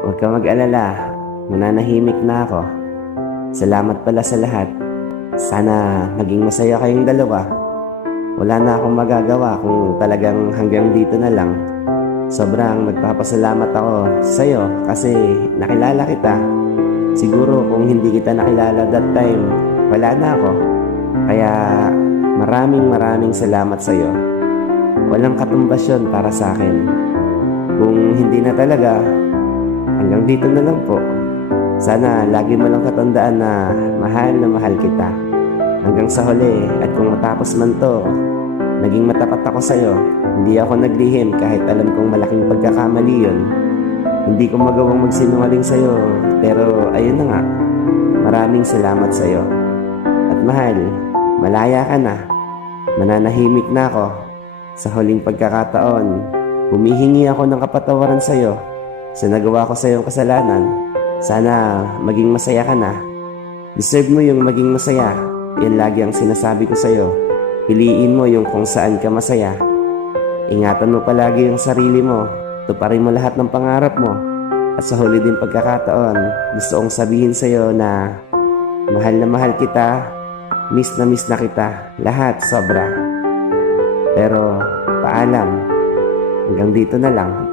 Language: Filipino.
Huwag ka mag-alala, mananahimik na ako. Salamat pala sa lahat. Sana maging masaya kayong dalawa. Wala na akong magagawa kung talagang hanggang dito na lang. Sobrang nagpapasalamat ako sa'yo kasi nakilala kita. Siguro kung hindi kita nakilala that time, wala na ako. Kaya maraming salamat sa'yo. Walang katumbas yun para sa akin. Kung hindi na talaga, hanggang dito na lang po. Sana lagi mo lang katandaan na mahal kita. Hanggang sa huli, at kung matapos man to, naging matapat ako sa'yo. Hindi ako naglihim kahit alam kong malaking pagkakamali yun. Hindi ko magawang magsinungaling sa'yo, pero ayun na nga. Maraming salamat sa'yo. At mahal, malaya ka na. Mananahimik na ako. Sa huling pagkakataon, humihingi ako ng kapatawaran sa'yo sa nagawa ko sa'yo kasalanan. Sana maging masaya ka na. Deserve mo yung maging masaya. Yan lagi ang sinasabi ko sa'yo. Piliin mo yung kung saan ka masaya. Ingatan mo palagi yung sarili mo. Tuparin mo lahat ng pangarap mo. At sa huli din pagkakataon, gusto kong sabihin sa'yo na mahal na mahal kita. Miss na kita. Lahat sobra. Pero paalam. Hanggang dito na lang.